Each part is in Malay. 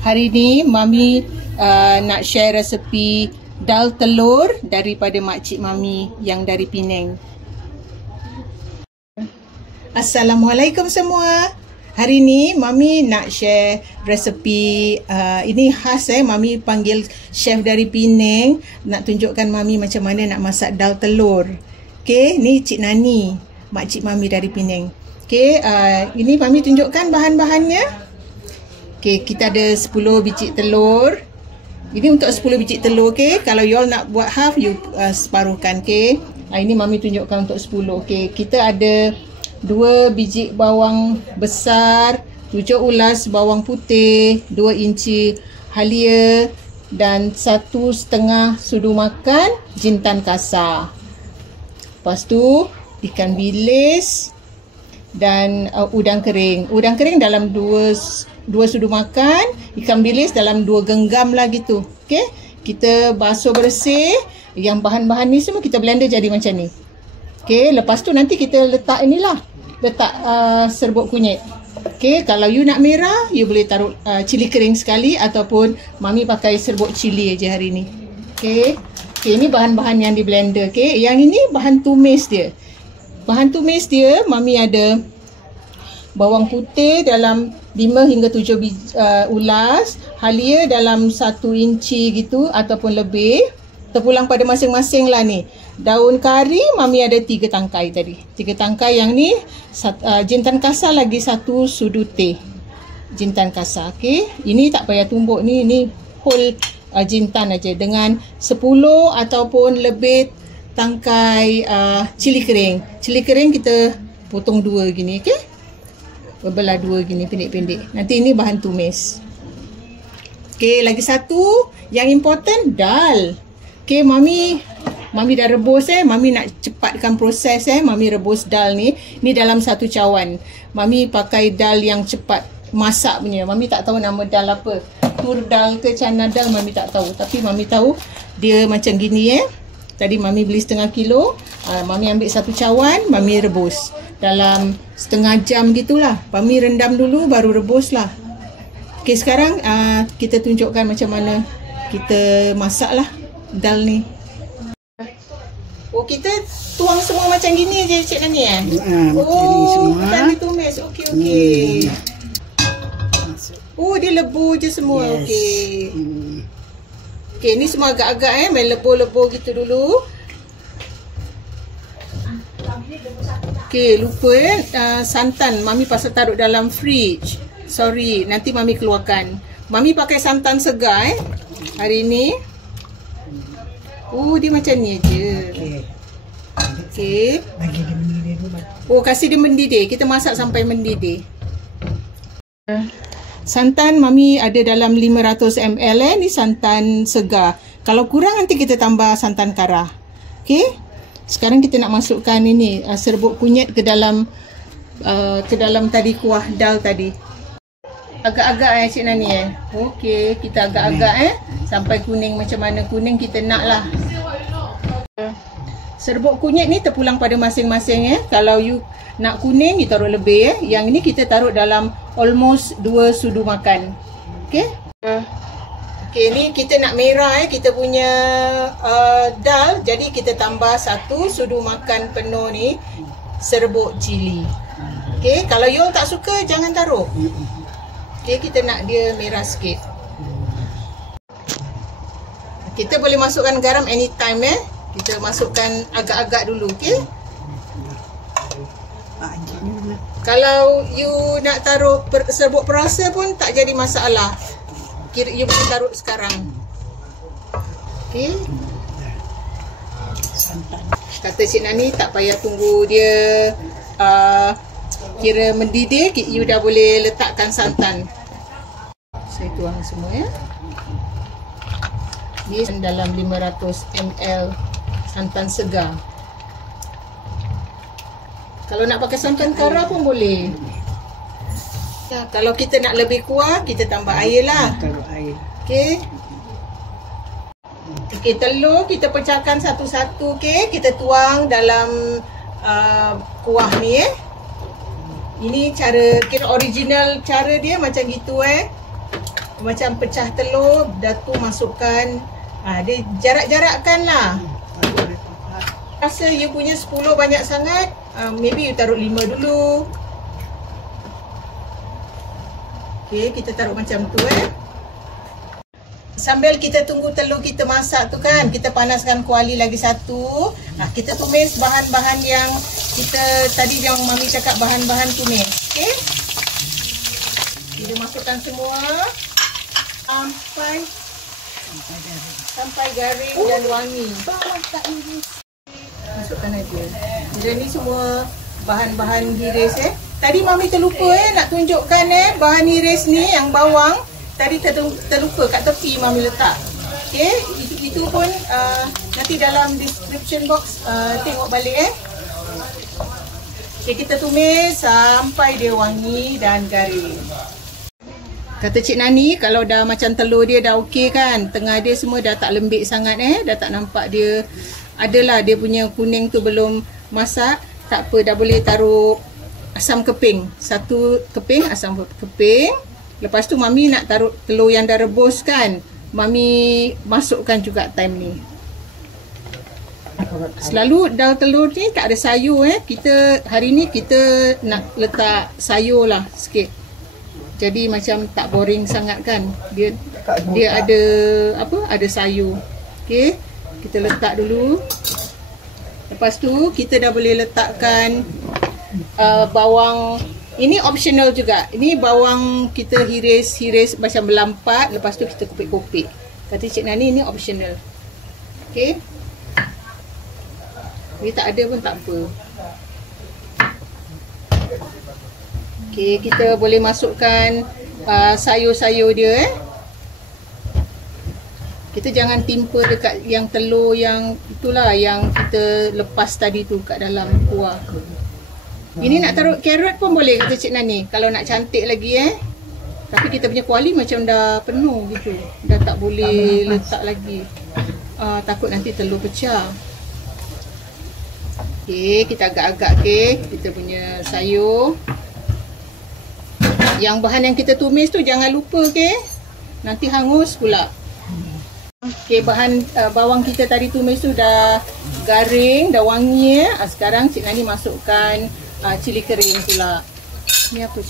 Hari ni Mami nak share resepi dal telur daripada makcik Mami yang dari Penang. Assalamualaikum semua. Hari ni Mami nak share resepi ini khas Mami panggil chef dari Penang nak tunjukkan Mami macam mana nak masak dal telur. Okey, ni Cik Nani, makcik Mami dari Penang. Okey, ini Mami tunjukkan bahan-bahannya. Okey, kita ada 10 biji telur. Ini untuk 10 biji telur, okey. Kalau you all nak buat half, you separuhkan, okey. Ini Mami tunjukkan untuk 10. Okey, kita ada 2 biji bawang besar, 7 ulas bawang putih, 2 inci halia dan 1,5 sudu makan jintan kasar. Lepas tu ikan bilis dan udang kering. Udang kering dalam 2 sudu makan, ikan bilis dalam 2 genggam lah gitu. Okey, kita basuh bersih. Yang bahan-bahan ni semua kita blender jadi macam ni. Okey, lepas tu nanti kita letak inilah, letak serbuk kunyit. Okey, kalau you nak merah, you boleh taruh cili kering sekali ataupun Mami pakai serbuk cili aja hari ni. Okey. Okey, ini bahan-bahan yang di blender. Okey, yang ini bahan tumis dia. Bahan tumis dia Mami ada bawang putih dalam 5 hingga 7 ulas, halia dalam 1 inci gitu ataupun lebih. Terpulang pada masing-masing lah ni. Daun kari Mami ada 3 tangkai tadi. 3 tangkai yang ni, jintan kasar lagi 1 sudu teh. Jintan kasar, okey. Ini tak payah tumbuk ni whole jintan aja dengan 10 ataupun lebih tangkai cili kering. Cili kering kita potong 2 gini, okey. Berbelah 2 gini pendek-pendek. Nanti ini bahan tumis. Okey, lagi satu yang important, dal. Okey, Mami dah rebus Mami nak cepatkan proses Mami rebus dal ni. Ni dalam 1 cawan. Mami pakai dal yang cepat masak punya. Mami tak tahu nama dal apa. Tur dal ke Chana dal Mami tak tahu. Tapi Mami tahu dia macam gini Tadi Mami beli 1/2 kilo. Mami ambil 1 cawan, Mami rebus. Dalam setengah jam gitulah. Mami rendam dulu baru rebus lah. Okey, sekarang kita tunjukkan macam mana kita masak lah dal ni. Oh, kita tuang semua macam gini je Cik Nani bukan ditumis. Okey. Oh, dia lebur je semua. Yes. Okey, ni semua agak-agak main lebur-lebur gitu dulu. Okey, lupa santan Mami pasal taruh dalam fridge. Sorry, nanti Mami keluarkan. Mami pakai santan segar hari ni. Dia macam ni aje. Okey. Bagi dia mendidih dulu. Kasih dia mendidih. Kita masak sampai mendidih. Santan Mami ada dalam 500 ml ni santan segar. Kalau kurang nanti kita tambah santan kara. Okey. Sekarang kita nak masukkan ini serbuk kunyit ke dalam tadi kuah dal tadi. Agak-agak Cik Nani Okey, kita agak-agak sampai kuning macam mana kuning kita nak lah. Serbuk kunyit ni terpulang pada masing-masing Kalau you nak kuning, you taruh lebih Yang ini kita taruh dalam almost 2 sudu makan. Okey. Okey, ni kita nak merah kita punya dal. Jadi kita tambah 1 sudu makan penuh ni serbuk cili. Okey, kalau you tak suka jangan taruh. Okey, kita nak dia merah sikit. Kita boleh masukkan garam anytime Kita masukkan agak-agak dulu, okey? Kalau you nak taruh serbuk perasa pun tak jadi masalah. Kira you boleh taruh sekarang. Okey. Kata Cik Nani tak payah tunggu dia kira mendidih, you dah boleh letakkan santan. Saya tuang semua Ni dalam 500 ml santan segar. Kalau nak pakai santan kara pun boleh. Kalau kita nak lebih kuah, kita tambah air lah. Okey. Okey, telur kita pecahkan satu-satu. Okey, kita tuang dalam kuah ni Ini cara, kira original cara dia macam gitu macam pecah telur, Datuk masukkan, dia jarak-jarakkan lah. Rasa you punya 10 banyak sangat, maybe you taruh 5 dulu. Okay, kita taruh macam tu Sambil kita tunggu telur kita masak tu kan, kita panaskan kuali lagi satu. Kita tumis bahan-bahan yang kita tadi yang Mami cakap, bahan-bahan tumis. Okay, kita masukkan semua sampai garing dan wangi. Masukkan aja. Jadi ni semua bahan-bahan hiris Tadi Mami terlupa nak tunjukkan bahan hiris ni yang bawang. Tadi terlupa kat tepi Mami letak. Okay, itu pun nanti dalam description box tengok balik Okay, kita tumis sampai dia wangi dan garing. Kata Cik Nani, kalau dah macam telur dia dah okey kan, tengah dia semua dah tak lembik sangat dah tak nampak dia, adalah dia punya kuning tu belum masak, tak apa, dah boleh taruh asam keping. 1 keping asam keping. Lepas tu Mami nak taruh telur yang dah rebus kan, Mami masukkan juga time ni. Selalu dalam telur ni tak ada sayur Kita hari ni kita nak letak sayur lah sikit. Jadi macam tak boring sangat kan. Dia ada ada sayur. Okey, kita letak dulu. Lepas tu kita dah boleh letakkan bawang. Ini optional juga. Ini bawang kita hiris macam berlampat. Lepas tu kita kopik-kopik. Kata Cik Nani ini optional. Okey. Ini tak ada pun tak apa. Okey, kita boleh masukkan sayur-sayur dia Kita jangan timpa dekat yang telur yang itulah yang kita lepas tadi tu kat dalam kuah. Ini nak taruh carrot pun boleh kata Cik Nani kalau nak cantik lagi Tapi kita punya kuali macam dah penuh gitu. Dah tak boleh letak lagi. Takut nanti telur pecah. Okey, kita agak-agak kita punya sayur. Yang bahan yang kita tumis tu jangan lupa nanti hangus pula. Okey, bahan bawang kita tadi tumis tu dah garing, dah wangi sekarang Cik Nani masukkan cili kering pula. Ni apa?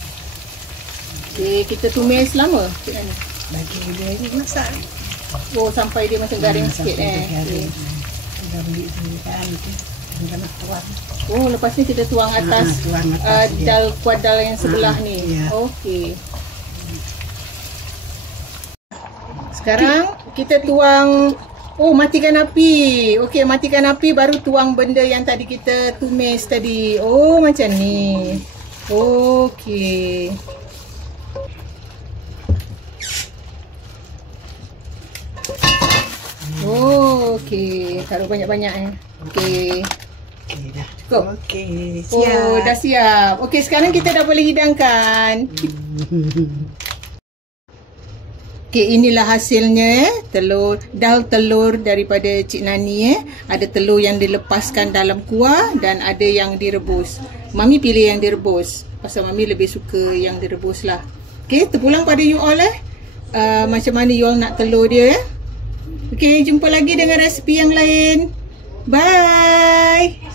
Okey, kita tumis lama Cik Nani. Bagi dia ni masak. Oh, sampai dia macam garing sikit Okey. Kita beli dulu kan kita nak tuang. Oh, lepas ni kita tuang atas, kuadal yang sebelah ni. Okey. Sekarang kita tuang. Oh, matikan api. Okey, matikan api baru tuang benda yang tadi kita tumis tadi. Oh, macam ni. Okey. Oh, okey. Taruh banyak-banyak Okey. Okey dah. Cukup. Okey, siap. Oh, dah siap. Okey, sekarang kita dah boleh hidangkan. Okey, inilah hasilnya dal telur daripada Cik Nani Ada telur yang dilepaskan dalam kuah dan ada yang direbus. Mami pilih yang direbus. Pasal Mami lebih suka yang direbus lah. Okey, terpulang pada you all macam mana you all nak telur dia Okey, jumpa lagi dengan resipi yang lain. Bye.